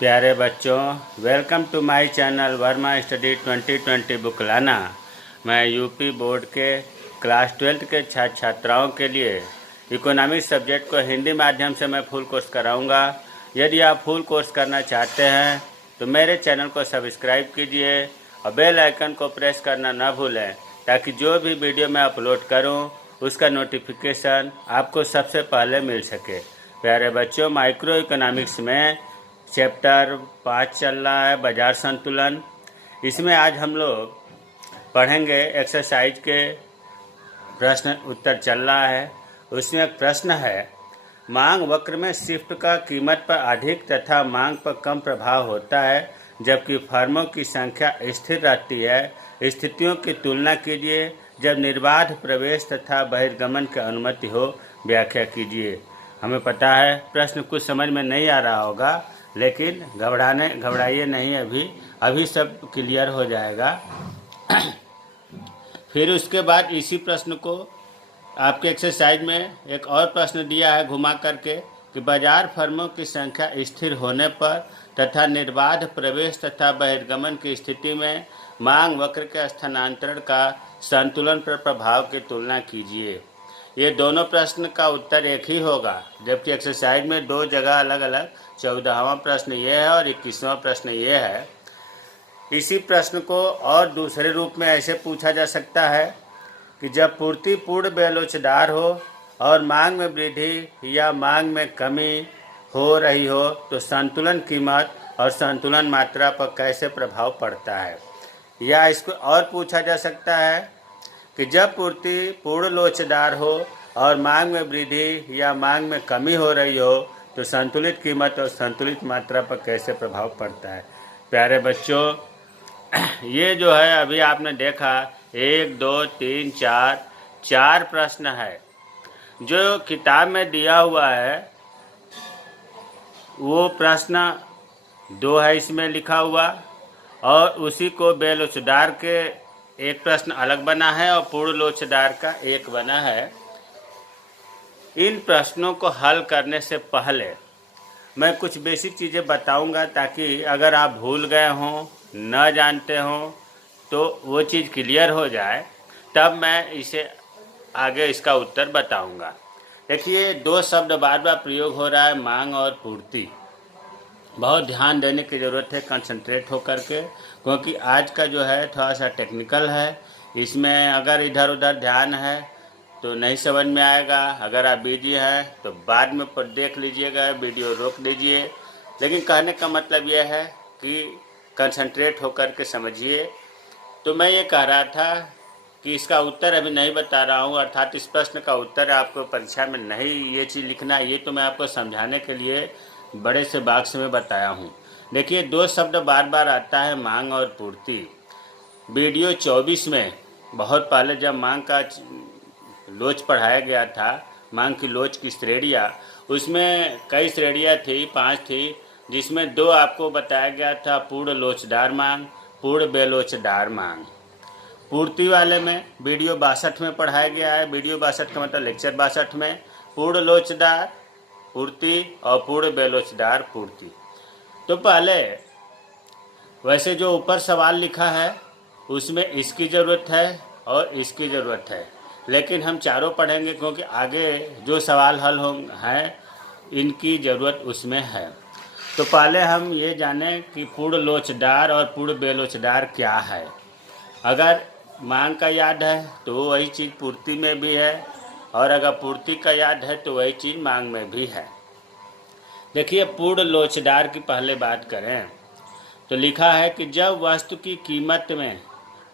प्यारे बच्चों, welcome to my channel Verma study 2020 बुकलाना। मैं यूपी बोर्ड के क्लास 12 के छात्र छात्राओं के लिए इकोनॉमिक्स सब्जेक्ट को हिंदी माध्यम से मैं फुल कोर्स कराऊंगा। यदि आप फुल कोर्स करना चाहते हैं तो मेरे चैनल को सब्सक्राइब कीजिए और बेल आइकन को प्रेस करना न भूलें, ताकि जो भी वीडियो मैं अपलोड करूं उसका नोटिफिकेशन आपको सबसे पहले मिल सके। प्यारे बच्चों, माइक्रो इकोनॉमिक्स में चैप्टर 5 चल रहा है, बाजार संतुलन। इसमें आज हम लोग पढ़ेंगे एक्सरसाइज के प्रश्न उत्तर चल रहा है। उसमें एक प्रश्न है, मांग वक्र में शिफ्ट का कीमत पर अधिक तथा मांग पर कम प्रभाव होता है, जबकि फर्मों की संख्या स्थिर रहती है। स्थितियों की तुलना कीजिए जब निर्बाध प्रवेश तथा बहिर्गमन की अनुमति हो। व्याख्या कीजिए। हमें पता है प्रश्न कुछ समझ में नहीं आ रहा होगा, लेकिन घबराइए नहीं, अभी सब क्लियर हो जाएगा। फिर उसके बाद इसी प्रश्न को आपके एक्सरसाइज में एक और प्रश्न दिया है घुमा करके कि बाजार फर्मों की संख्या स्थिर होने पर तथा निर्बाध प्रवेश तथा बहिर्गमन की स्थिति में मांग वक्र के स्थानांतरण का संतुलन पर प्रभाव की तुलना कीजिए। ये दोनों प्रश्न का उत्तर एक ही होगा, जबकि एक्सरसाइज में दो जगह अलग अलग 14वां प्रश्न ये है और 21वां प्रश्न ये है। इसी प्रश्न को और दूसरे रूप में ऐसे पूछा जा सकता है कि जब पूर्ति पूर्ण बेलोचदार हो और मांग में वृद्धि या मांग में कमी हो रही हो तो संतुलन कीमत और संतुलन मात्रा पर कैसे प्रभाव पड़ता है। या इसको और पूछा जा सकता है कि जब पूर्ति पूर्ण लोचदार हो और मांग में वृद्धि या मांग में कमी हो रही हो तो संतुलित कीमत और संतुलित मात्रा पर कैसे प्रभाव पड़ता है। प्यारे बच्चों, ये जो है अभी आपने देखा 1 2 3 4 प्रश्न है। जो किताब में दिया हुआ है वो प्रश्न 2 है इसमें लिखा हुआ, और उसी को बेलोचदार के एक प्रश्न अलग बना है और पूर्ण लोचदार का एक बना है। इन प्रश्नों को हल करने से पहले मैं कुछ बेसिक चीज़ें बताऊंगा, ताकि अगर आप भूल गए हों, न जानते हों, तो वो चीज़ क्लियर हो जाए, तब मैं इसे आगे इसका उत्तर बताऊंगा। देखिए, दो शब्द बार बार प्रयोग हो रहा है, मांग और पूर्ति। बहुत ध्यान देने की ज़रूरत है, कंसंट्रेट होकर के, क्योंकि आज का जो है थोड़ा सा टेक्निकल है। इसमें अगर इधर उधर ध्यान है तो नहीं समझ में आएगा। अगर आप बिजी हैं तो बाद में देख लीजिएगा, वीडियो रोक दीजिए। लेकिन कहने का मतलब यह है कि कंसंट्रेट होकर के समझिए। तो मैं ये कह रहा था कि इसका उत्तर अभी नहीं बता रहा हूँ, अर्थात इस प्रश्न का उत्तर आपको परीक्षा में नहीं ये चीज़ लिखना है, ये तो मैं आपको समझाने के लिए बड़े से बाक्स में बताया हूँ। देखिए, दो शब्द बार बार आता है, मांग और पूर्ति। वीडियो 24 में बहुत पहले जब मांग का लोच पढ़ाया गया था, मांग की लोच की श्रेणियाँ, उसमें कई श्रेणियाँ थी, 5 थी, जिसमें 2 आपको बताया गया था, पूर्ण लोचदार मांग, पूर्ण बेलोचदार मांग। पूर्ति वाले में वीडियो 62 में पढ़ाया गया है। वीडियो 62 का मतलब लेक्चर 62 में पूर्ण लोचदार पूर्ति और पूर्ण बेलोचदार पूर्ति। तो पहले वैसे जो ऊपर सवाल लिखा है उसमें इसकी ज़रूरत है और इसकी ज़रूरत है, लेकिन हम चारों पढ़ेंगे क्योंकि आगे जो सवाल हल हैं इनकी ज़रूरत उसमें है। तो पहले हम ये जानें कि पूर्ण लोचदार और पूर्ण बेलोचदार क्या है। अगर मांग का याद है तो वही चीज़ पूर्ति में भी है, और अगर पूर्ति का याद है तो वही चीज़ मांग में भी है। देखिए, पूर्ण लोचदार की पहले बात करें तो लिखा है कि जब वस्तु की कीमत में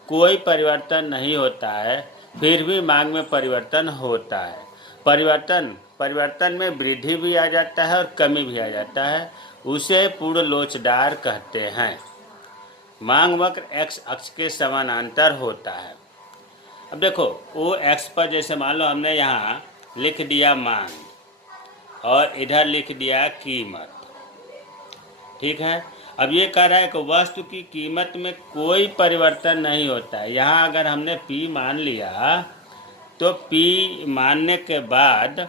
कोई परिवर्तन नहीं होता है फिर भी मांग में परिवर्तन होता है। परिवर्तन में वृद्धि भी आ जाता है और कमी भी आ जाता है, उसे पूर्ण लोचदार कहते हैं। मांग वक्र एक्स अक्ष के समानांतर होता है। अब देखो, वो एक्स पर जैसे मान लो हमने यहाँ लिख दिया मांग और इधर लिख दिया कीमत, ठीक है। अब ये कह रहा है कि वस्तु की कीमत में कोई परिवर्तन नहीं होता है। यहाँ अगर हमने P मान लिया तो P मानने के बाद,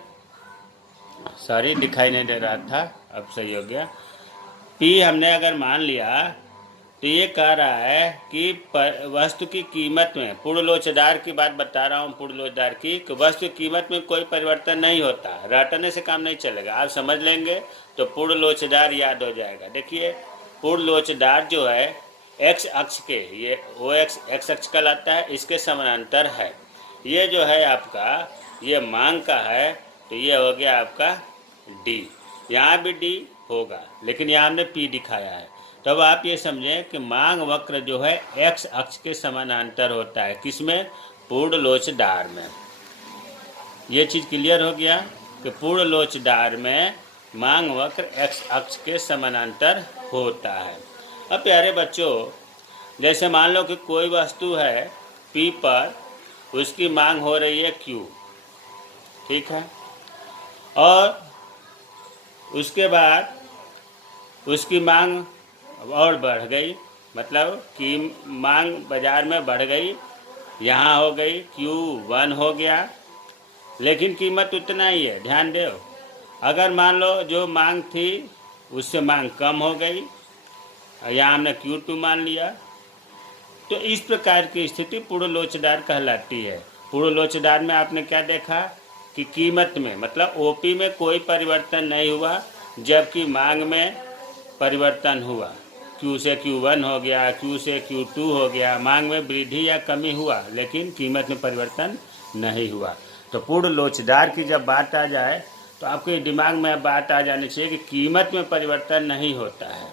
सॉरी दिखाई नहीं दे रहा था, अब सही हो गया। पी हमने अगर मान लिया तो ये कह रहा है कि वस्तु की कीमत में, पूर्ण लोचदार की बात बता रहा हूँ, पूर्ण लोचदार की, कि वस्तु की कीमत में कोई परिवर्तन नहीं होता, रटने से काम नहीं चलेगा। आप समझ लेंगे तो पूर्ण लोचदार याद हो जाएगा। देखिए पूर्ण लोचदार जो है एक्स अक्ष के, ये ओ एक्स अक्ष कहलाता है, इसके समानांतर है। ये जो है आपका ये मांग का है, तो ये हो गया आपका डी। यहाँ भी डी होगा लेकिन यहाँ हमने पी दिखाया है। तब आप ये समझें कि मांग वक्र जो है एक्स अक्ष के समानांतर होता है। किसमें? पूर्ण लोचदार में। ये चीज़ क्लियर हो गया कि पूर्ण लोचदार में मांग वक्र एक्स अक्ष के समानांतर होता है। अब प्यारे बच्चों, जैसे मान लो कि कोई वस्तु है पी पर, उसकी मांग हो रही है क्यू, ठीक है, और उसके बाद उसकी मांग और बढ़ गई, मतलब कि मांग बाज़ार में बढ़ गई, यहाँ हो गई Q1 हो गया, लेकिन कीमत उतना ही है। ध्यान दो, अगर मान लो जो मांग थी उससे मांग कम हो गई, यहाँ हमने Q2 मान लिया, तो इस प्रकार की स्थिति पूर्ण लोचदार कहलाती है। पूर्ण लोचदार में आपने क्या देखा कि कीमत में, मतलब ओपी में कोई परिवर्तन नहीं हुआ, जबकि मांग में परिवर्तन हुआ। Q से Q1 हो गया, Q से Q2 हो गया, मांग में वृद्धि या कमी हुआ, लेकिन कीमत में परिवर्तन नहीं हुआ। तो पूर्ण लोचदार की जब बात आ जाए तो आपके दिमाग में बात आ जानी चाहिए कि कीमत में परिवर्तन नहीं होता है,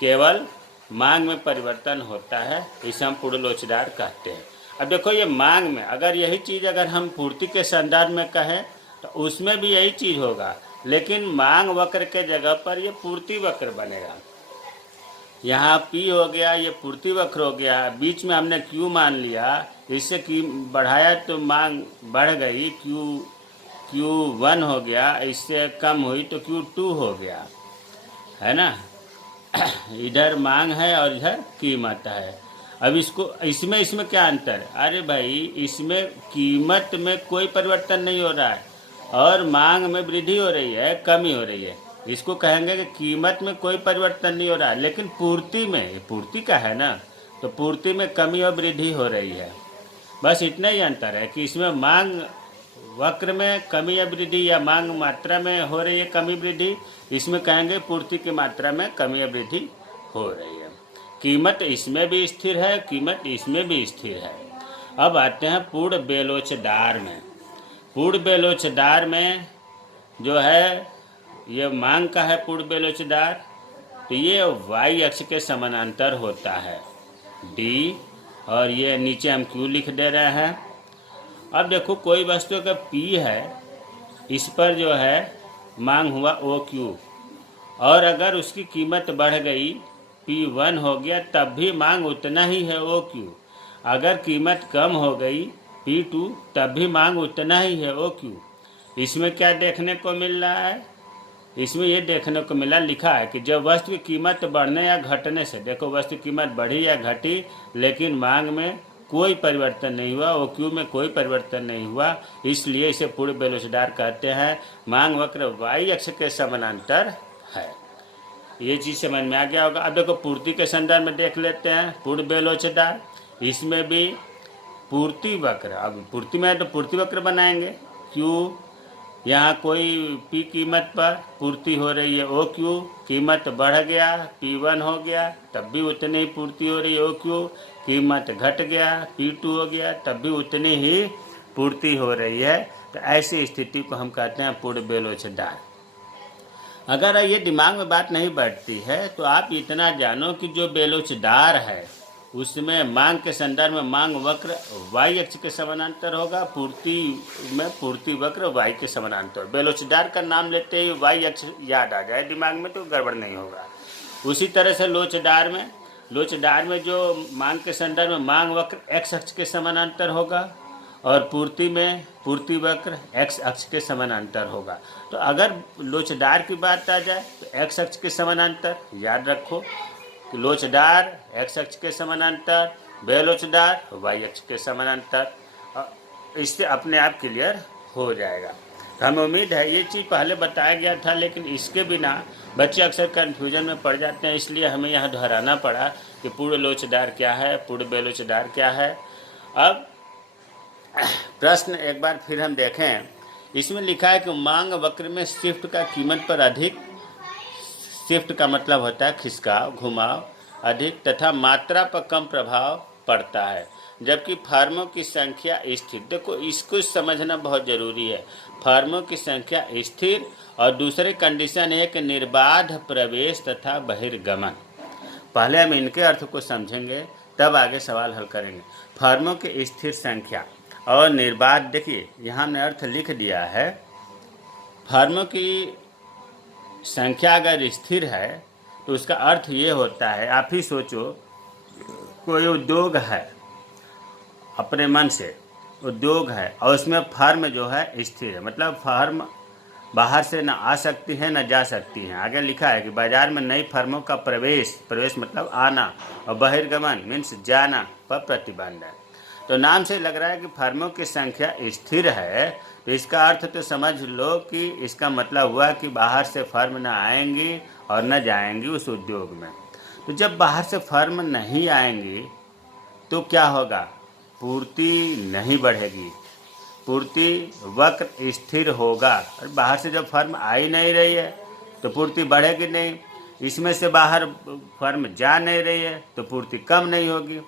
केवल मांग में परिवर्तन होता है। इसे हम पूर्ण लोचदार कहते हैं। अब देखो ये मांग में अगर यही चीज़ अगर हम पूर्ति के संदर्भ में कहें तो उसमें भी यही चीज़ होगा, लेकिन मांग वक्र के जगह पर ये पूर्ति वक्र बनेगा। यहाँ P हो गया, ये पूर्ति वक्र हो गया, बीच में हमने Q मान लिया, इससे Q बढ़ाया तो मांग बढ़ गई, Q1 हो गया, इससे कम हुई तो Q2 हो गया, है ना। इधर मांग है और इधर कीमत है। अब इसको इसमें क्या अंतर है? अरे भाई, इसमें कीमत में कोई परिवर्तन नहीं हो रहा है और मांग में वृद्धि हो रही है, कमी हो रही है। इसको कहेंगे कि कीमत में कोई परिवर्तन नहीं हो रहा है, लेकिन पूर्ति में, पूर्ति का है ना, तो पूर्ति में कमी और वृद्धि हो रही है। बस इतना ही अंतर है कि इसमें मांग वक्र में कमी या वृद्धि, या मांग मात्रा में हो रही है कमी वृद्धि, इसमें कहेंगे पूर्ति की मात्रा में कमी या वृद्धि हो रही है। कीमत इसमें भी स्थिर है, कीमत इसमें भी स्थिर है। अब आते हैं पूर्ण बेलोचदार में। पूर्ण बेलोचदार में जो है ये मांग का है पूर्ण बेलोचदार, तो ये वाई अक्ष के समानांतर होता है डी, और ये नीचे हम क्यू लिख दे रहे हैं। अब देखो कोई वस्तु का पी है, इस पर जो है मांग हुआ ओ क्यू, और अगर उसकी कीमत बढ़ गई P1 हो गया, तब भी मांग उतना ही है ओ क्यू। अगर कीमत कम हो गई P2, तब भी मांग उतना ही है ओ क्यू। इसमें क्या देखने को मिल रहा है? इसमें ये देखने को मिला, लिखा है कि जब वस्तु की कीमत बढ़ने या घटने से, देखो वस्तु की कीमत बढ़ी या घटी लेकिन मांग में कोई परिवर्तन नहीं हुआ, ओ क्यू में कोई परिवर्तन नहीं हुआ, इसलिए इसे पूर्ण बेलोचदार कहते हैं। मांग वक्र वाई अक्ष के समानांतर है। ये चीज़ समझ में आ गया होगा। अब देखो पूर्ति के संदर्भ में देख लेते हैं पूर्ण बेलोचदार। इसमें भी पूर्ति वक्र, अब पूर्ति में है तो पूर्ति वक्र बनाएंगे। क्यू, यहाँ कोई पी कीमत पर पूर्ति हो रही है ओ क्यू, कीमत बढ़ गया P1 हो गया, तब भी उतनी ही पूर्ति हो रही है ओ क्यू, कीमत घट गया P2 हो गया, तब भी उतनी ही पूर्ति हो रही है। तो ऐसी स्थिति को हम कहते हैं पूर्ण बेलोचदार। अगर ये दिमाग में बात नहीं बैठती है तो आप इतना जानो कि जो बेलोचदार है उसमें मांग के संदर्भ में मांग वक्र वाई अक्ष के समानांतर होगा, पूर्ति में पूर्ति वक्र वाई के समानांतर। बेलोचदार का नाम लेते ही वाई अक्ष याद आ जाए दिमाग में तो गड़बड़ नहीं होगा। उसी तरह से लोचदार में जो मांग के संदर्भ में मांग वक्र एक्स अक्ष के समानांतर होगा और पूर्ति में पूर्ति वक्र एक्स अक्ष के समानांतर होगा। तो अगर लोचदार की बात आ जाए तो एक्स अक्ष के समानांतर याद रखो कि लोचदार एक्स अक्ष के समानांतर, बेलोचदार वाई अक्ष के समानांतर। इससे अपने आप क्लियर हो जाएगा। हमें उम्मीद है ये चीज़ पहले बताया गया था, लेकिन इसके बिना बच्चे अक्सर कन्फ्यूजन में पड़ जाते हैं, इसलिए हमें यहाँ दोहराना पड़ा कि पूर्ण लोचदार क्या है, पूर्ण बेलोचदार क्या है। अब प्रश्न एक बार फिर हम देखें। इसमें लिखा है कि मांग वक्र में शिफ्ट का कीमत पर अधिक, शिफ्ट का मतलब होता है खिसकाव, घुमाव, अधिक तथा मात्रा पर कम प्रभाव पड़ता है, जबकि फार्मों की संख्या स्थिर। देखो, इसको समझना बहुत ज़रूरी है। फार्मों की संख्या स्थिर और दूसरे कंडीशन है कि निर्बाध प्रवेश तथा बहिर्गमन। पहले हम इनके अर्थ को समझेंगे, तब आगे सवाल हल करेंगे। फार्मों की स्थिर संख्या और निर्बाध, देखिए यहाँ हमने अर्थ लिख दिया है। फार्मों की संख्या अगर स्थिर है तो उसका अर्थ ये होता है, आप ही सोचो, कोई उद्योग है, अपने मन से उद्योग है और उसमें फार्म जो है स्थिर है, मतलब फार्म बाहर से न आ सकती है न जा सकती हैं। आगे लिखा है कि बाजार में नई फर्मों का प्रवेश, प्रवेश मतलब आना, और बहिर्गमन मीन्स जाना पर प्रतिबंध है। तो नाम से लग रहा है कि फर्मों की संख्या स्थिर है, तो इसका अर्थ तो समझ लो कि इसका मतलब हुआ कि बाहर से फर्म न आएंगी और न जाएंगी उस उद्योग में। तो जब बाहर से फर्म नहीं आएंगी तो क्या होगा, पूर्ति नहीं बढ़ेगी, पूर्ति वक्र स्थिर होगा। और बाहर से जब फर्म आ ही नहीं रही है तो पूर्ति बढ़ेगी नहीं, इसमें से बाहर फर्म जा नहीं रही है तो पूर्ति कम नहीं होगी।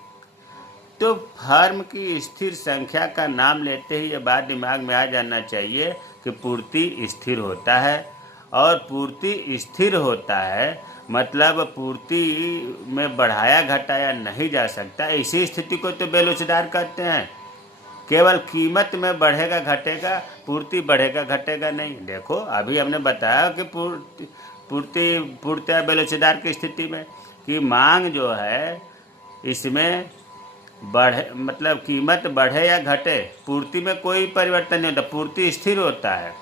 तो फर्म की स्थिर संख्या का नाम लेते ही ये बात दिमाग में आ जाना चाहिए कि पूर्ति स्थिर होता है, और पूर्ति स्थिर होता है मतलब पूर्ति में बढ़ाया घटाया नहीं जा सकता। इसी स्थिति को तो बेलोचदार कहते हैं। केवल कीमत में बढ़ेगा घटेगा, पूर्ति बढ़ेगा घटेगा नहीं। देखो, अभी हमने बताया कि पूर्ति बेलोचदार की स्थिति में कि मांग जो है इसमें बढ़े, मतलब कीमत बढ़े या घटे, पूर्ति में कोई परिवर्तन नहीं होता, पूर्ति स्थिर होता है।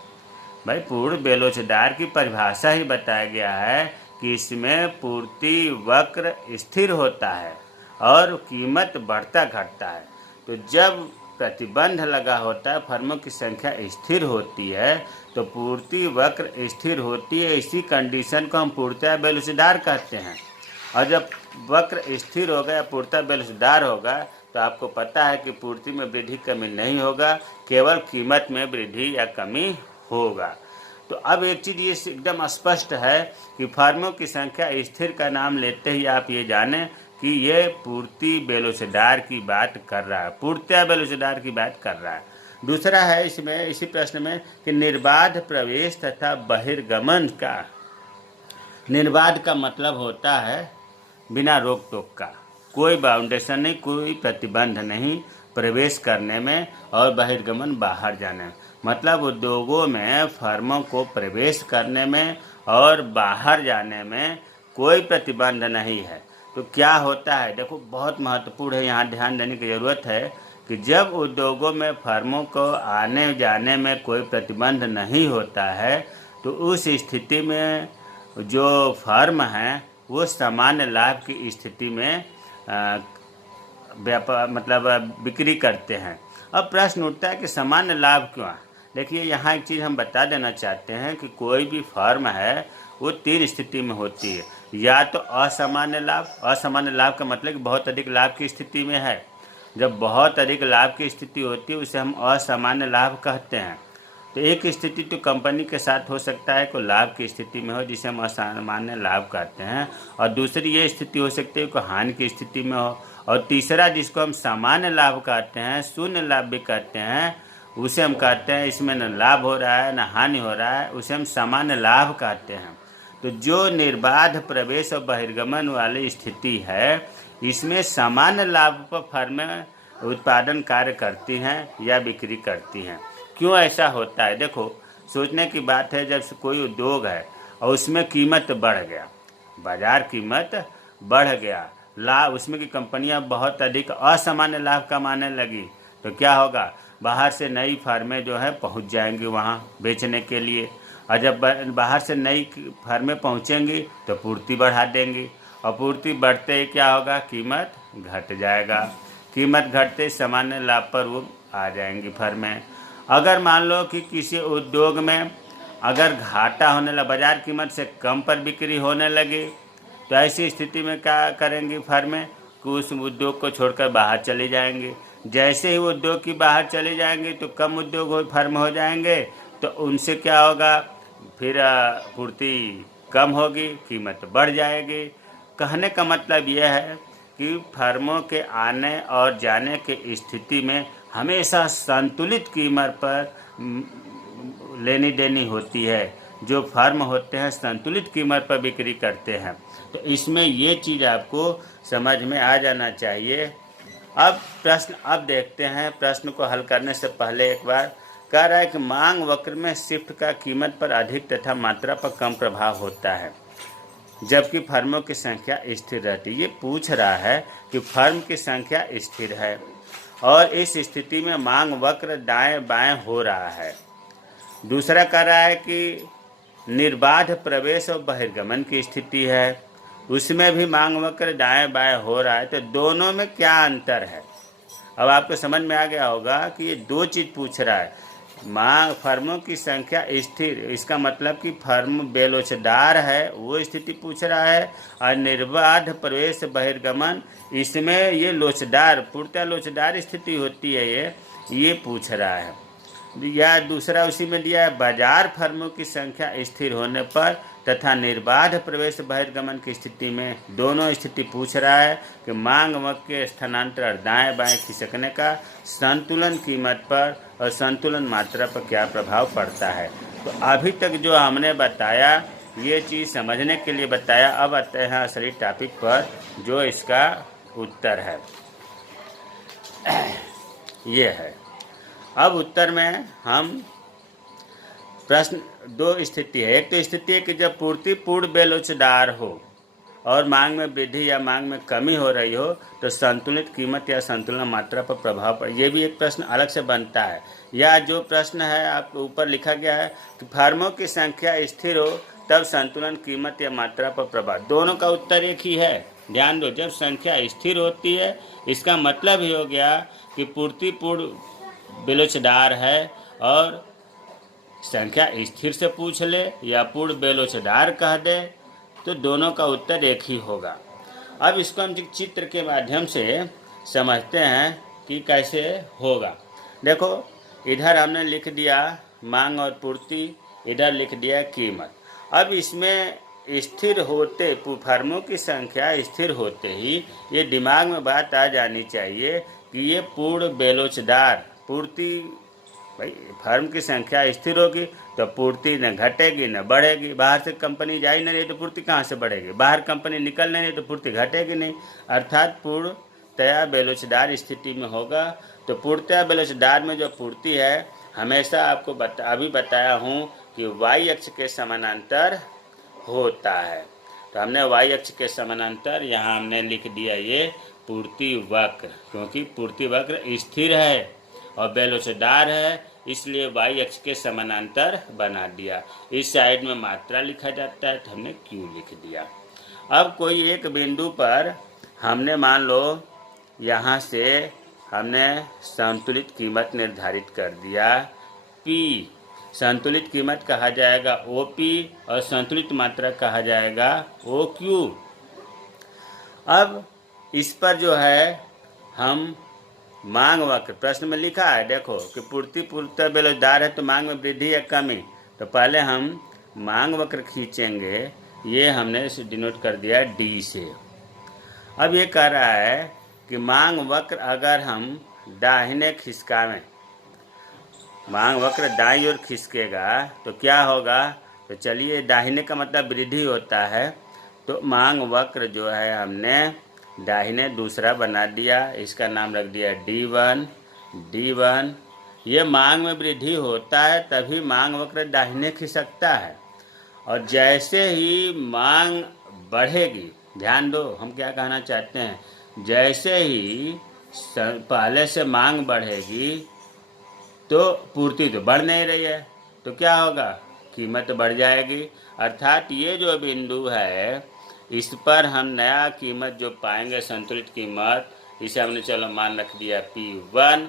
भाई, पूर्ण बेलोचदार की परिभाषा ही बताया गया है कि इसमें पूर्ति वक्र स्थिर होता है और कीमत बढ़ता घटता है। तो जब प्रतिबंध लगा होता है, फर्मों की संख्या स्थिर होती है, तो पूर्ति वक्र स्थिर होती है। इसी कंडीशन को हम पूर्णतः बेलोचदार कहते हैं। और जब वक्र स्थिर होगा या पूर्णतः बेलोचदार होगा तो आपको पता है कि पूर्ति में वृद्धि कमी नहीं होगा, केवल कीमत में वृद्धि या कमी होगा। तो अब एक चीज़ ये एकदम स्पष्ट है कि फर्मों की संख्या स्थिर का नाम लेते ही आप ये जानें कि ये पूर्ति बेलोचदार की बात कर रहा है, पूर्णतः बेलोचदार की बात कर रहा है। दूसरा है इसमें, इसी प्रश्न में, कि निर्बाध प्रवेश तथा बहिर्गमन का। निर्बाध का मतलब होता है बिना रोक टोक का, कोई बाउंडेशन नहीं, कोई प्रतिबंध नहीं प्रवेश करने में और बहिर्गमन बाहर जाने में। मतलब उद्योगों में फर्मों को प्रवेश करने में और बाहर जाने में कोई प्रतिबंध नहीं है। तो क्या होता है, देखो बहुत महत्वपूर्ण है, यहाँ ध्यान देने की ज़रूरत है कि जब उद्योगों में फर्मों को आने जाने में कोई प्रतिबंध नहीं होता है तो उस स्थिति में जो फर्म हैं वो सामान्य लाभ की स्थिति में व्यापार मतलब बिक्री करते हैं। अब प्रश्न उठता है कि सामान्य लाभ क्यों? देखिए, यहाँ एक चीज़ हम बता देना चाहते हैं कि कोई भी फर्म है वो तीन स्थिति में होती है। या तो असामान्य लाभ, असामान्य लाभ का मतलब कि बहुत अधिक लाभ की स्थिति में है। जब बहुत अधिक लाभ की स्थिति होती है उसे हम असामान्य लाभ कहते हैं। तो एक स्थिति तो कंपनी के साथ हो सकता है कोई लाभ की स्थिति में हो, जिसे हम असामान्य लाभ कहते हैं, और दूसरी ये स्थिति हो सकती है कोई हानि की स्थिति में हो, और तीसरा जिसको हम सामान्य लाभ कहते हैं, शून्य लाभ भी कहते हैं, उसे हम कहते हैं इसमें न लाभ हो रहा है न हानि हो रहा है, उसे हम सामान्य लाभ कहते हैं। तो जो निर्बाध प्रवेश और बहिर्गमन वाली स्थिति है, इसमें सामान्य लाभ पर फर्में उत्पादन कार्य करती हैं या बिक्री करती हैं। क्यों ऐसा होता है? देखो, सोचने की बात है, जब कोई उद्योग है और उसमें कीमत बढ़ गया, बाजार कीमत बढ़ गया, लाभ उसमें की कंपनियां बहुत अधिक असामान्य लाभ कमाने लगी, तो क्या होगा, बाहर से नई फार्में जो है पहुंच जाएंगी वहां बेचने के लिए, और जब बाहर से नई फार्में पहुंचेंगी तो पूर्ति बढ़ा देंगी, और पूर्ति बढ़ते ही क्या होगा, कीमत घट जाएगा, कीमत घटते सामान्य लाभ पर वो आ जाएंगी फर्में। अगर मान लो कि किसी उद्योग में अगर घाटा होने लगा, बाजार कीमत से कम पर बिक्री होने लगी, तो ऐसी स्थिति में क्या करेंगी फर्में कि उस उद्योग को छोड़कर बाहर चली जाएंगी। जैसे ही उद्योग की बाहर चली जाएंगी तो कम उद्योग फर्म हो जाएंगे, तो उनसे क्या होगा, फिर पूर्ति कम होगी, कीमत बढ़ जाएगी। कहने का मतलब यह है कि फर्मों के आने और जाने की स्थिति में हमेशा संतुलित कीमत पर लेनी देनी होती है। जो फर्म होते हैं संतुलित कीमत पर बिक्री करते हैं। तो इसमें ये चीज़ आपको समझ में आ जाना चाहिए। अब प्रश्न अब देखते हैं, प्रश्न को हल करने से पहले एक बार कह रहा है कि मांग वक्र में शिफ्ट का कीमत पर अधिक तथा मात्रा पर कम प्रभाव होता है, जबकि फर्मों की संख्या स्थिर रहती है। ये पूछ रहा है कि फर्म की संख्या स्थिर है और इस स्थिति में मांग वक्र दाएं बाएं हो रहा है। दूसरा कह रहा है कि निर्बाध प्रवेश और बहिर्गमन की स्थिति है, उसमें भी मांग वक्र दाएं बाएं हो रहा है। तो दोनों में क्या अंतर है? अब आपको समझ में आ गया होगा कि ये दो चीज़ पूछ रहा है। मांग फर्मों की संख्या स्थिर, इसका मतलब कि फर्म बेलोचदार है, वो स्थिति पूछ रहा है। और निर्बाध प्रवेश बहिर्गमन, इसमें ये लोचदार, पूर्णतः लोचदार स्थिति होती है, ये पूछ रहा है। या दूसरा उसी में दिया है, बाजार फर्मों की संख्या स्थिर होने पर तथा निर्बाध प्रवेश बहिर्गमन की स्थिति में, दोनों स्थिति पूछ रहा है कि मांग वक्र के स्थानांतरण दाएं बाएं खिसकने का संतुलन कीमत पर और संतुलन मात्रा पर क्या प्रभाव पड़ता है। तो अभी तक जो हमने बताया ये चीज़ समझने के लिए बताया। अब आते हैं असली टॉपिक पर, जो इसका उत्तर है ये है। अब उत्तर में हम प्रश्न दो स्थिति है। एक तो स्थिति है कि जब पूर्ति पूर्ण बेलोचदार हो और मांग में वृद्धि या मांग में कमी हो रही हो तो संतुलित कीमत या संतुलन मात्रा पर प्रभाव पड़े। ये भी एक प्रश्न अलग से बनता है। या जो प्रश्न है आपको ऊपर लिखा गया है कि फर्मों की संख्या स्थिर हो तब संतुलन कीमत या मात्रा पर प्रभाव, दोनों का उत्तर एक ही है। ध्यान दो, जब संख्या स्थिर होती है इसका मतलब ही हो गया कि पूर्ति पूर्ण बेलोचदार है, और संख्या स्थिर से पूछ ले या पूर्ण बेलोचदार कह दे तो दोनों का उत्तर एक ही होगा। अब इसको हम चित्र के माध्यम से समझते हैं कि कैसे होगा। देखो, इधर हमने लिख दिया मांग और पूर्ति, इधर लिख दिया कीमत। अब इसमें स्थिर होते, फर्मों की संख्या स्थिर होते ही ये दिमाग में बात आ जानी चाहिए कि ये पूर्ण बेलोचदार, पूर्ति, भाई फर्म की संख्या स्थिर होगी तो पूर्ति न घटेगी न बढ़ेगी। बाहर से कंपनी जा ही नहीं तो पूर्ति कहाँ से बढ़ेगी, बाहर कंपनी निकल नहीं तो पूर्ति घटेगी नहीं। अर्थात पूर्णतया बेलोचदार स्थिति में होगा। तो पूर्णतया बेलोचदार में जो पूर्ति है, हमेशा आपको अभी बताया हूँ कि वाई अक्ष के समानांतर होता है। तो हमने वाई अक्ष के समानांतर यहाँ हमने लिख दिया ये पूर्ति वक्र, क्योंकि पूर्ति वक्र स्थिर है और बेलोचदार है, इसलिए वाई अक्ष के समानांतर बना दिया। इस साइड में मात्रा लिखा जाता है तो हमने क्यू लिख दिया। अब कोई एक बिंदु पर हमने मान लो यहाँ से हमने संतुलित कीमत निर्धारित कर दिया P। संतुलित कीमत कहा जाएगा OP और संतुलित मात्रा कहा जाएगा OQ। अब इस पर जो है हम मांग वक्र, प्रश्न में लिखा है देखो कि पूर्ति पूर्णतः बेलोचदार है तो मांग में वृद्धि या कमी। तो पहले हम मांग वक्र खींचेंगे, ये हमने इसे डिनोट कर दिया D से। अब ये कह रहा है कि मांग वक्र अगर हम दाहिने खिसकावें, मांग वक्र दाईं ओर खिसकेगा तो क्या होगा। तो चलिए, दाहिने का मतलब वृद्धि होता है, तो मांग वक्र जो है हमने दाहिने दूसरा बना दिया, इसका नाम रख दिया D1। ये मांग में वृद्धि होता है तभी मांग वक्र दाहिने खिसकता है। और जैसे ही मांग बढ़ेगी, ध्यान दो हम क्या कहना चाहते हैं, जैसे ही पहले से मांग बढ़ेगी तो पूर्ति तो बढ़ नहीं रही है, तो क्या होगा, कीमत बढ़ जाएगी। अर्थात ये जो बिंदु है इस पर हम नया कीमत जो पाएंगे, संतुलित कीमत, इसे हमने चलो मान रख दिया P1,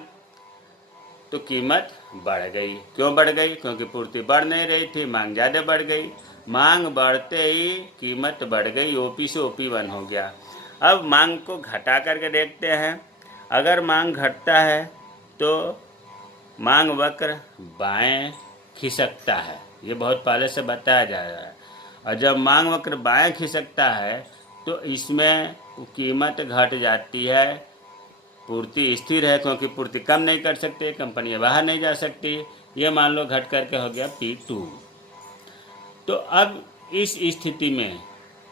तो कीमत बढ़ गई। क्यों बढ़ गई? क्योंकि पूर्ति बढ़ नहीं रही थी, मांग ज़्यादा बढ़ गई। मांग बढ़ते ही कीमत बढ़ गई, ओपी से OP1 हो गया। अब मांग को घटा करके देखते हैं। अगर मांग घटता है तो मांग वक्र बाएं खिसकता है, ये बहुत पहले से बताया जा रहा है। और जब मांग वक्र बाएं खिसकता है तो इसमें कीमत घट जाती है, पूर्ति स्थिर है क्योंकि पूर्ति कम नहीं कर सकते, कंपनियां बाहर नहीं जा सकती। ये मान लो घट करके हो गया P2। तो अब इस स्थिति में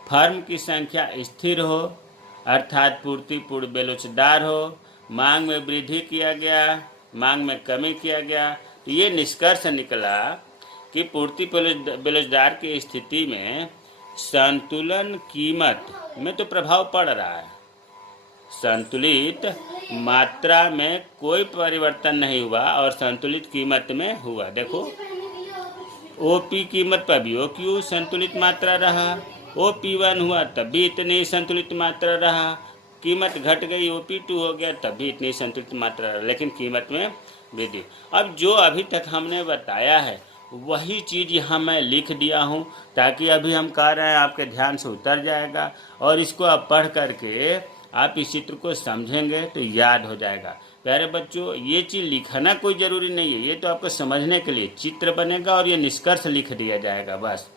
फर्म की संख्या स्थिर हो, अर्थात पूर्ति पूर्ण बेलोचदार हो, मांग में वृद्धि किया गया, मांग में कमी किया गया, तो ये निष्कर्ष निकला कि पूर्ति बेलोचदार की स्थिति में संतुलन कीमत में तो प्रभाव पड़ रहा है, संतुलित मात्रा में कोई परिवर्तन नहीं हुआ और संतुलित कीमत में हुआ। देखो OP कीमत पर भी OQ संतुलित मात्रा रहा, OP1 हुआ तब भी इतनी संतुलित मात्रा रहा, कीमत घट गई OP2 हो गया तब भी इतनी संतुलित मात्रा रहा, लेकिन कीमत में वृद्धि। अब जो अभी तक हमने बताया है वही चीज़ यहाँ मैं लिख दिया हूँ ताकि अभी हम कह रहे हैं आपके ध्यान से उतर जाएगा और इसको आप पढ़ करके आप इस चित्र को समझेंगे तो याद हो जाएगा। प्यारे बच्चों, ये चीज़ लिखना कोई ज़रूरी नहीं है, ये तो आपको समझने के लिए चित्र बनेगा और ये निष्कर्ष लिख दिया जाएगा बस।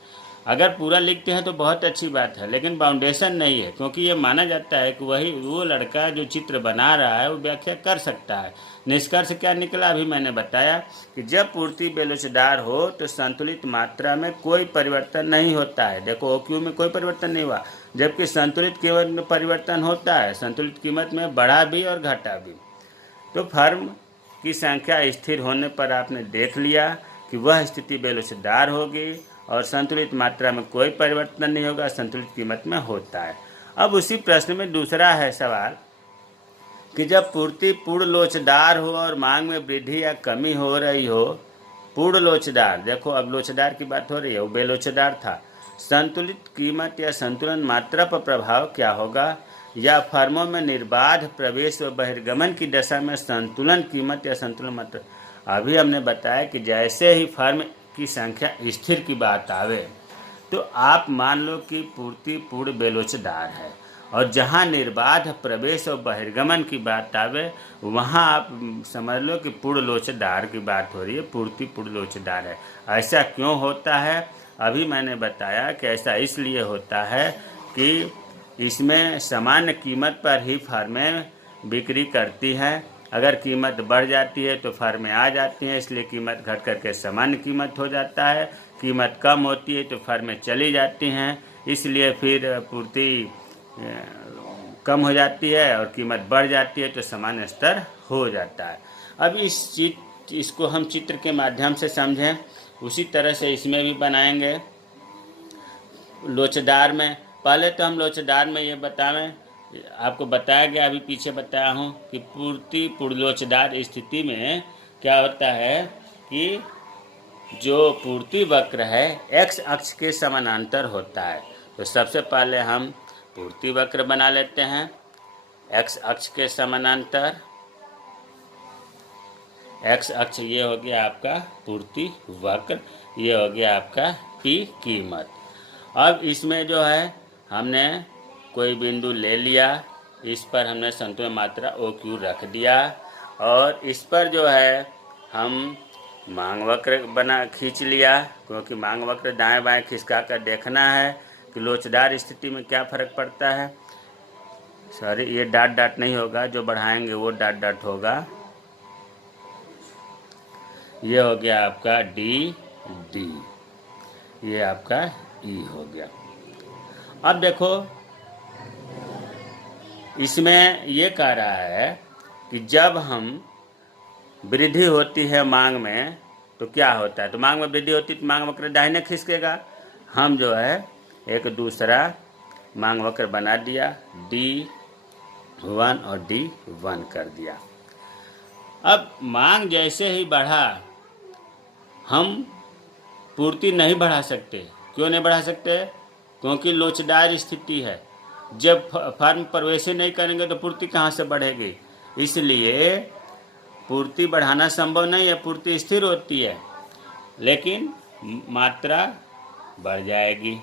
अगर पूरा लिखते हैं तो बहुत अच्छी बात है, लेकिन फाउंडेशन नहीं है, क्योंकि ये माना जाता है कि वही वो लड़का जो चित्र बना रहा है वो व्याख्या कर सकता है। निष्कर्ष क्या निकला अभी मैंने बताया कि जब पूर्ति बेलोचदार हो तो संतुलित मात्रा में कोई परिवर्तन नहीं होता है। देखो OQ में कोई परिवर्तन नहीं हुआ, जबकि संतुलित कीमत में परिवर्तन होता है, संतुलित कीमत में बढ़ा भी और घटा भी। तो फर्म की संख्या स्थिर होने पर आपने देख लिया कि वह स्थिति बेलोचदार होगी और संतुलित मात्रा में कोई परिवर्तन नहीं होगा, संतुलित कीमत में होता है। अब उसी प्रश्न में दूसरा है सवाल कि जब पूर्ति पूर्ण लोचदार हो और मांग में वृद्धि या कमी हो रही हो, पूर्ण लोचदार, देखो अब लोचदार की बात हो रही है, वो बेलोचदार था, संतुलित कीमत या संतुलन मात्रा पर प्रभाव क्या होगा? या फर्मों में निर्बाध प्रवेश व बहिर्गमन की दशा में संतुलन कीमत या संतुलन मात्रा। अभी हमने बताया कि जैसे ही फर्म की संख्या स्थिर की बात आवे तो आप मान लो कि पूर्ति पूर्ण बेलोचदार है, और जहाँ निर्बाध प्रवेश और बहिर्गमन की बात आवे वहाँ आप समझ लो कि पूर्ण लोचदार की बात हो रही है, पूर्ति पूर्ण लोचदार है। ऐसा क्यों होता है? अभी मैंने बताया कि ऐसा इसलिए होता है कि इसमें सामान्य कीमत पर ही फर्में बिक्री करती हैं। अगर कीमत बढ़ जाती है तो फर्में आ जाती हैं, इसलिए कीमत घट करके सामान्य कीमत हो जाता है। कीमत कम होती है तो फर्में चली जाती हैं, इसलिए फिर पूर्ति कम हो जाती है और कीमत बढ़ जाती है तो सामान्य स्तर हो जाता है। अब इसको हम चित्र के माध्यम से समझें, उसी तरह से इसमें भी बनाएंगे। लोचदार में पहले तो हम लोचदार में ये बताएं, आपको बताया गया, अभी पीछे बताया हूँ कि पूर्ति पूर्ण लोचदार स्थिति में क्या होता है कि जो पूर्ति वक्र है X अक्ष के समानांतर होता है। तो सबसे पहले हम पूर्ति वक्र बना लेते हैं X अक्ष के समानांतर। X अक्ष ये हो गया आपका पूर्ति वक्र, ये हो गया आपका P कीमत। अब इसमें जो है हमने कोई बिंदु ले लिया, इस पर हमने संतुलन मात्रा OQ रख दिया और इस पर जो है हम मांग वक्र खींच लिया, क्योंकि मांग वक्र दाएं बाएं खिसका कर देखना है कि लोचदार स्थिति में क्या फ़र्क पड़ता है। सॉरी, ये डॉट डॉट नहीं होगा, जो बढ़ाएंगे वो डॉट डॉट होगा। ये हो गया आपका D, ये आपका E हो गया। अब देखो इसमें ये कह रहा है कि जब हम वृद्धि होती है मांग में तो क्या होता है, तो मांग में वृद्धि होती है तो मांग वक्र दाहिने खिसकेगा। हम जो है एक दूसरा मांग वक्र बना दिया, D1 और D1 कर दिया। अब मांग जैसे ही बढ़ा हम पूर्ति नहीं बढ़ा सकते। क्यों नहीं बढ़ा सकते? क्योंकि लोचदार स्थिति है। जब फर्म प्रवेश नहीं करेंगे तो पूर्ति कहाँ से बढ़ेगी। इसलिए पूर्ति बढ़ाना संभव नहीं है, पूर्ति स्थिर होती है, लेकिन मात्रा बढ़ जाएगी।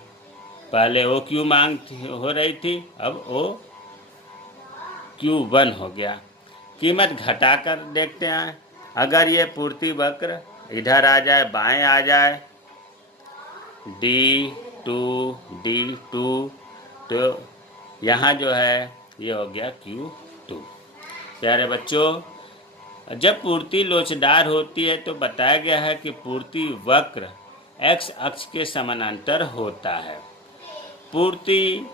पहले ओ क्यू मांग हो रही थी, अब ओ Q1 हो गया। कीमत घटाकर देखते हैं। अगर ये पूर्ति वक्र इधर आ जाए, बाएं आ जाए, D2 D2, तो यहाँ जो है ये हो गया Q2। प्यारे बच्चों, जब पूर्ति लोचदार होती है तो बताया गया है कि पूर्ति वक्र x अक्ष के समानांतर होता है। पूर्ति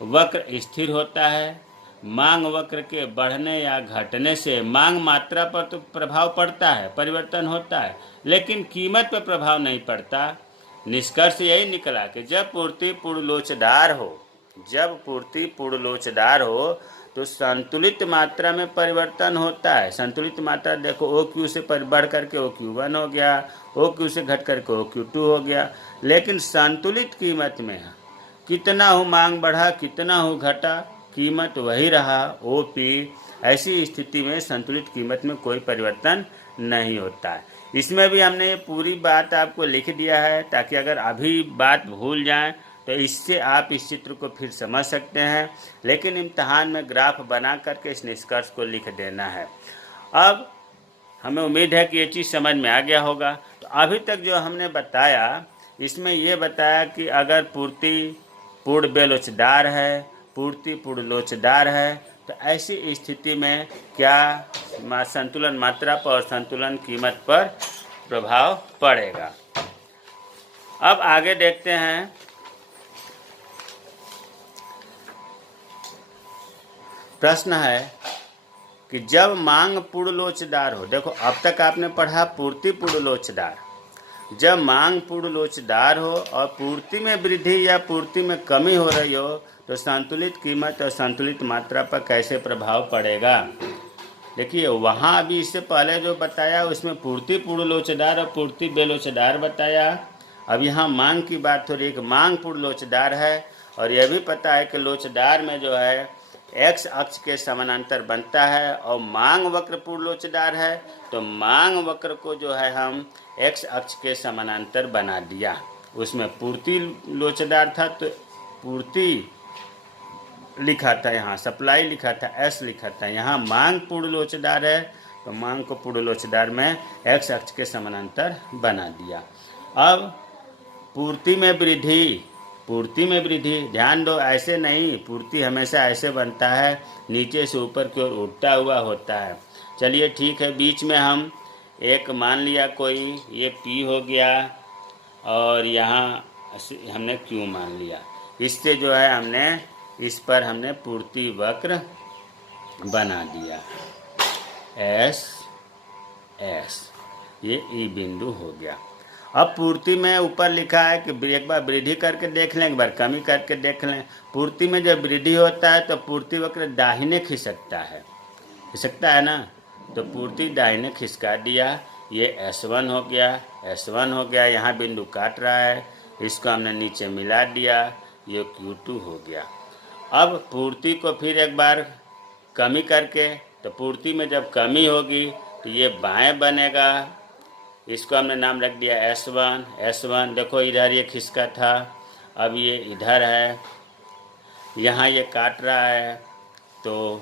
वक्र स्थिर होता है। मांग वक्र के बढ़ने या घटने से मांग मात्रा पर तो प्रभाव पड़ता है, परिवर्तन होता है, लेकिन कीमत पर प्रभाव नहीं पड़ता। निष्कर्ष यही निकला कि जब पूर्ति पूर्ण लोचदार हो तो संतुलित मात्रा में परिवर्तन होता है। संतुलित मात्रा देखो, ओ क्यू से बढ़ करके ओ Q1 हो गया, ओ क्यू से घट करके ओ Q2 हो गया। लेकिन संतुलित कीमत में कितना हो मांग बढ़ा, कितना हो घटा, कीमत वही रहा, OP। ऐसी स्थिति में संतुलित कीमत में कोई परिवर्तन नहीं होता है। इसमें भी हमने ये पूरी बात आपको लिख दिया है, ताकि अगर अभी बात भूल जाएं तो इससे आप इस चित्र को फिर समझ सकते हैं। लेकिन इम्तहान में ग्राफ बना करके इस निष्कर्ष को लिख देना है। अब हमें उम्मीद है कि ये चीज़ समझ में आ गया होगा। तो अभी तक जो हमने बताया, इसमें ये बताया कि अगर पूर्ति पूर्ण बेलोचदार है, पूर्ति पूर्ण लोचदार है, तो ऐसी स्थिति में क्या संतुलन मात्रा पर और संतुलन कीमत पर प्रभाव पड़ेगा। अब आगे देखते हैं। प्रश्न है कि जब मांग पूर्ण लोचदार हो, देखो अब तक आपने पढ़ा पूर्ति पूर्ण लोचदार। जब मांग पूर्ण लोचदार हो और पूर्ति में वृद्धि या पूर्ति में कमी हो रही हो, तो संतुलित कीमत और संतुलित मात्रा पर कैसे प्रभाव पड़ेगा। देखिए, वहाँ अभी इससे पहले जो बताया उसमें पूर्ति पूर्ण लोचदार और पूर्ति बेलोचदार बताया। अब यहाँ मांग की बात हो रही है कि मांग पूर्ण लोचदार है, और यह भी पता है कि लोचदार में जो है x अक्ष के समानांतर बनता है, और मांग वक्र पूर्ण लोचदार है, तो मांग वक्र को जो है हम x अक्ष के समानांतर बना दिया। उसमें पूर्ति लोचदार था तो पूर्ति लिखा था, यहाँ सप्लाई लिखा था, S लिखा था। यहाँ मांग पूर्ण लोचदार है तो मांग को पूर्ण लोचदार में x अक्ष के समानांतर बना दिया। अब पूर्ति में वृद्धि, ध्यान दो, ऐसे नहीं, पूर्ति हमेशा ऐसे बनता है, नीचे से ऊपर की ओर उठता हुआ होता है। चलिए ठीक है, बीच में हम एक मान लिया कोई, ये P हो गया और यहाँ हमने Q मान लिया। इससे जो है हमने इस पर हमने पूर्ति वक्र बना दिया, S ये E बिंदु हो गया। अब पूर्ति में ऊपर लिखा है कि एक बार वृद्धि करके देख लें, एक बार कमी करके देख लें। पूर्ति में जब वृद्धि होता है तो पूर्ति वक्र दाहिने खिसकता है ना, तो पूर्ति दाहिने खिसका दिया। ये S1 हो गया, यहाँ बिंदु काट रहा है, इसको हमने नीचे मिला दिया, ये Q2 हो गया। अब पूर्ति को फिर एक बार कमी करके, तो पूर्ति में जब कमी होगी तो ये बाएं बनेगा, इसको हमने नाम रख दिया S1। देखो इधर ये खिसका था, अब ये इधर है, यहाँ ये काट रहा है, तो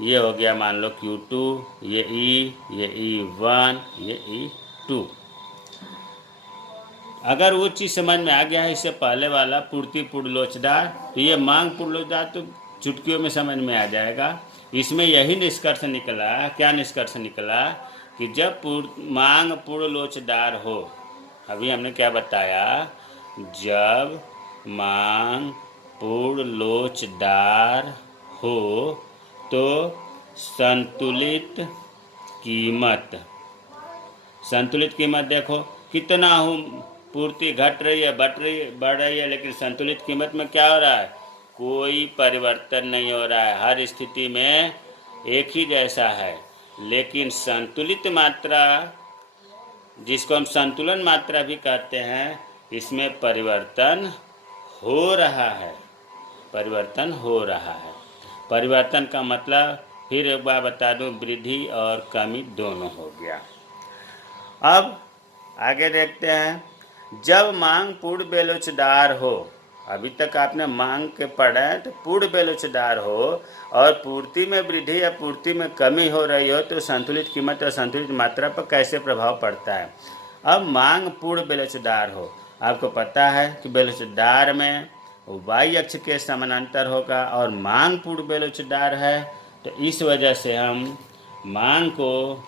ये हो गया मान लो Q2, ये E1, ये E2। अगर वो चीज़ समझ में आ गया है, इससे पहले वाला पूर्ति पूर्ण लोचदार, तो ये मांग पूर्ण लोचदार तो चुटकियों में समझ में आ जाएगा। इसमें यही निष्कर्ष निकला, क्या निष्कर्ष निकला कि जब मांग पूर्ण लोचदार हो, अभी हमने क्या बताया, जब मांग पूर्ण लोचदार हो तो संतुलित कीमत देखो कितना हो, पूर्ति घट रही है, बढ़ रही है, लेकिन संतुलित कीमत में क्या हो रहा है, कोई परिवर्तन नहीं हो रहा है, हर स्थिति में एक ही जैसा है। लेकिन संतुलित मात्रा, जिसको हम संतुलन मात्रा भी कहते हैं, इसमें परिवर्तन हो रहा है। परिवर्तन का मतलब फिर एक बार बता दूं, वृद्धि और कमी दोनों हो गया। अब आगे देखते हैं, जब मांग पूर्ण बेलोचदार हो, अभी तक आपने मांग के पढ़ा है, तो पूर्ण बेलोचदार हो और पूर्ति में वृद्धि या पूर्ति में कमी हो रही हो तो संतुलित कीमत और संतुलित मात्रा पर कैसे प्रभाव पड़ता है। अब मांग पूर्ण बेलोचदार हो, आपको पता है कि बेलोचदार में y अक्ष के समानांतर होगा और मांग पूर्ण बेलोचदार है, तो इस वजह से हम मांग को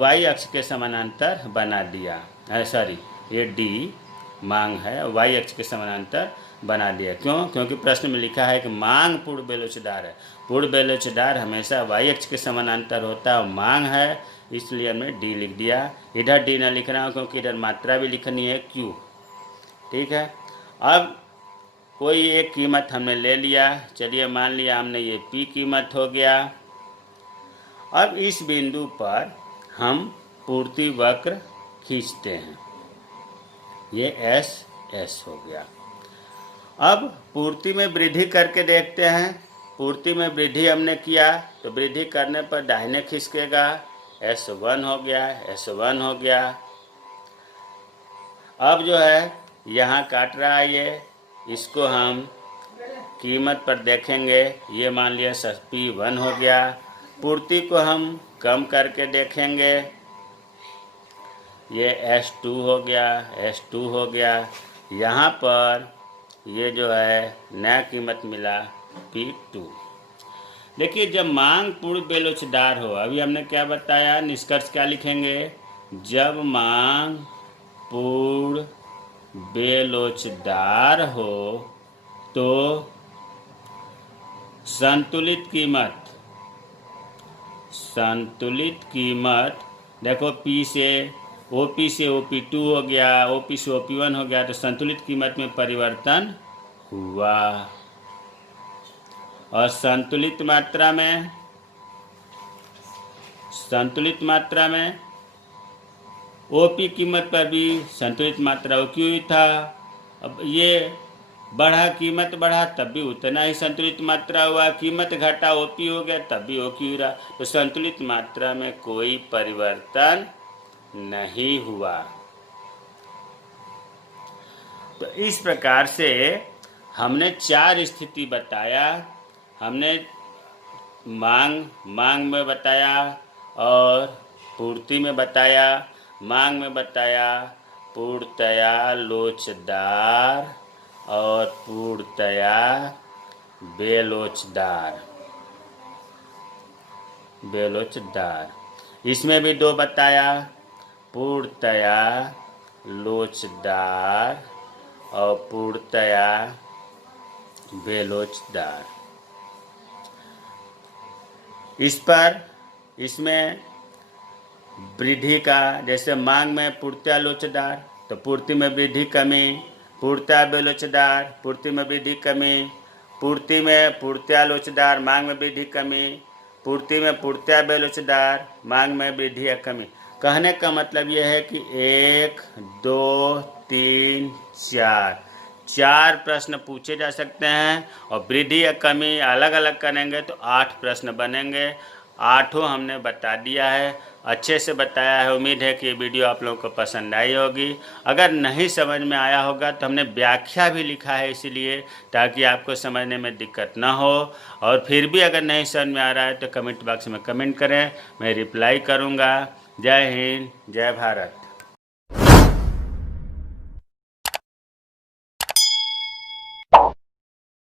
y अक्ष के समानांतर बना दिया। सॉरी, ये d मांग है, y अक्ष के समानांतर बना दिया। क्यों? क्योंकि प्रश्न में लिखा है कि मांग पूर्ण बेलोचदार है। पूर्ण बेलोचदार हमेशा y अक्ष के समानांतर होता है, मांग है, इसलिए हमने d लिख दिया। इधर d ना लिख रहा हूँ क्योंकि इधर मात्रा भी लिखनी है q। ठीक है, अब कोई एक कीमत हमने ले लिया, चलिए मान लिया हमने ये p कीमत हो गया। अब इस बिंदु पर हम पूर्ति वक्र खींचते हैं, ये S हो गया। अब पूर्ति में वृद्धि करके देखते हैं। पूर्ति में वृद्धि हमने किया तो वृद्धि करने पर दाहिने खिसकेगा, S1 हो गया, S1 हो गया। अब जो है यहाँ काट रहा है ये, इसको हम कीमत पर देखेंगे, ये मान लिया P1 हो गया। पूर्ति को हम कम करके देखेंगे, ये S2 हो गया, S2 हो गया। यहाँ पर ये जो है नया कीमत मिला P2। देखिए, जब मांग पूर्ण बेलोचदार हो, अभी हमने क्या बताया, निष्कर्ष क्या लिखेंगे, जब मांग पूर्ण बेलोचदार हो तो संतुलित कीमत देखो, P से OP से OP2 हो गया, OP से OP1 हो गया, तो संतुलित कीमत में परिवर्तन हुआ। और संतुलित मात्रा में OP कीमत पर भी संतुलित मात्रा OQ ही था। अब ये बढ़ा, कीमत बढ़ा तब भी उतना ही संतुलित मात्रा हुआ, कीमत घटा OP हो गया तब भी OQ रहा, तो संतुलित मात्रा में कोई परिवर्तन नहीं हुआ। तो इस प्रकार से हमने 4 स्थिति बताया। हमने मांग में बताया और पूर्ति में बताया। मांग में बताया पूर्णतया लोचदार और पूर्णतया बेलोचदार। इसमें भी 2 बताया, पूर्णतया लोचदार और पूर्णतया बेलोचदार। इसमें वृद्धि का, जैसे मांग में पूर्णतया लोचदार तो पूर्ति में वृद्धि कमी, पूर्णतया बेलोचदार पूर्ति में वृद्धि कमी, पूर्ति में पूर्णतया लोचदार मांग में वृद्धि कमी, पूर्ति में पूर्णतया बेलोचदार मांग में वृद्धि या कमी। कहने का मतलब यह है कि 1 2 3 4 प्रश्न पूछे जा सकते हैं और वृद्धि या कमी अलग अलग करेंगे तो 8 प्रश्न बनेंगे। 8 हमने बता दिया है, अच्छे से बताया है। उम्मीद है कि ये वीडियो आप लोगों को पसंद आई होगी। अगर नहीं समझ में आया होगा तो हमने व्याख्या भी लिखा है, इसीलिए ताकि आपको समझने में दिक्कत ना हो। और फिर भी अगर नहीं समझ में आ रहा है तो कमेंट बॉक्स में कमेंट करें, मैं रिप्लाई करूँगा। जय हिंद, जय भारत।